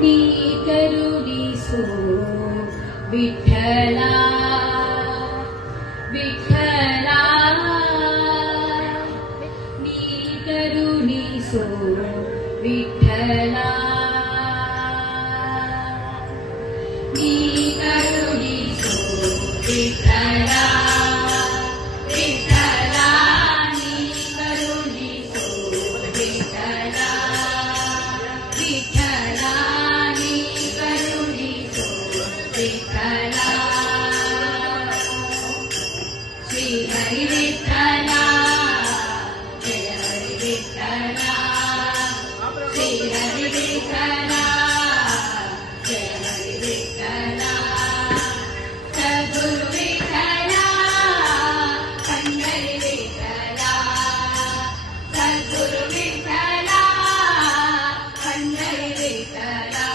नी करुणिसो विठ्ठला विठ्ठला नी करुणिसो विठ्ठला नी करुणिसो विठ्ठला विठ्ठला नी करुणिसो विठ्ठला विठ्ठला नी करुणिसो विठ्ठला श्री हरि विठ्ठला जय हरि विठ्ठला श्री हरि विठ्ठला जय हरि विठ्ठला सद्गुरु विठ्ठला पंढरी विठ्ठला सद्गुरु विठ्ठला पंढरी विठ्ठला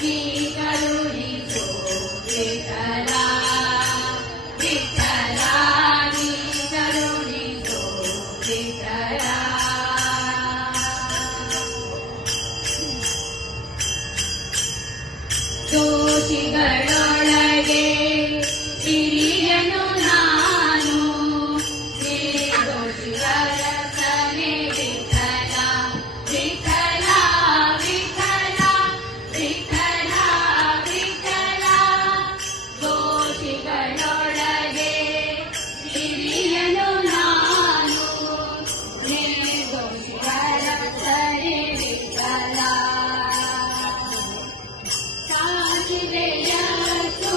नी करुणिसो विठ्ठला विठ्ठला नी करुणिसो विठ्ठला ದೋಷಿಗಳೊಳಗೆ ಹಿರಿಯನು ನಾನು ನಿರ್ದೋಷಿಗಳ ಸನೆ ವಿಠಲ ವಿಠಲ ವಿಠಲ ವಿಠಲ ವಿಠಲ ದೋಷಿಗಳೊಳಗೆ ಹಿರಿಯನು ನಾನು ನಿರ್ದೋಷಿಗಳ ಸನೆ ವಿಠಲ ಸಾಸಿವೆಯಷ್ಟು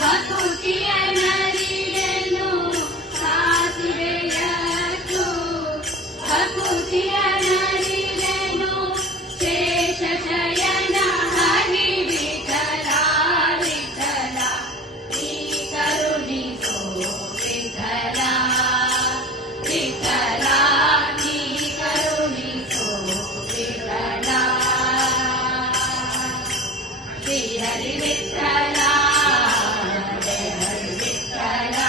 ಹಕುತಿಯ ನರಿಯನು ಸಾಸಿವೆಯಷ್ಟು ಹಕುತಿಯ ನರಿಯನು ಶೇಷ ಶಯನ ಹರಿ ವಿಠಲ ವಿಠಲ ನೀ ಕರುಣಿಸೋ ವಿಠಲ ವಿಠಲ ನೀ ಕರುಣಿಸೋ ವಿಠಲ श्री हरि विठ्ठला जय हरि विठ्ठला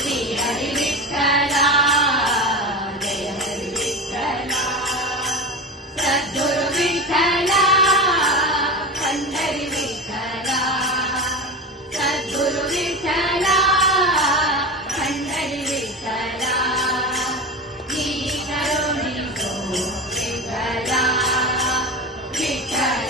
श्री हरि विठ्ठला जय हरि विठ्ठला सद्गुरु विठ्ठला पंढरी विठ्ठला सद्गुरु विठ्ठला पंढरी विठ्ठला नी करुणिसो विठ्ठला विठ्ठला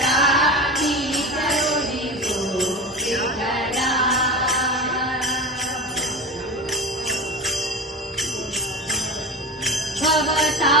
भवता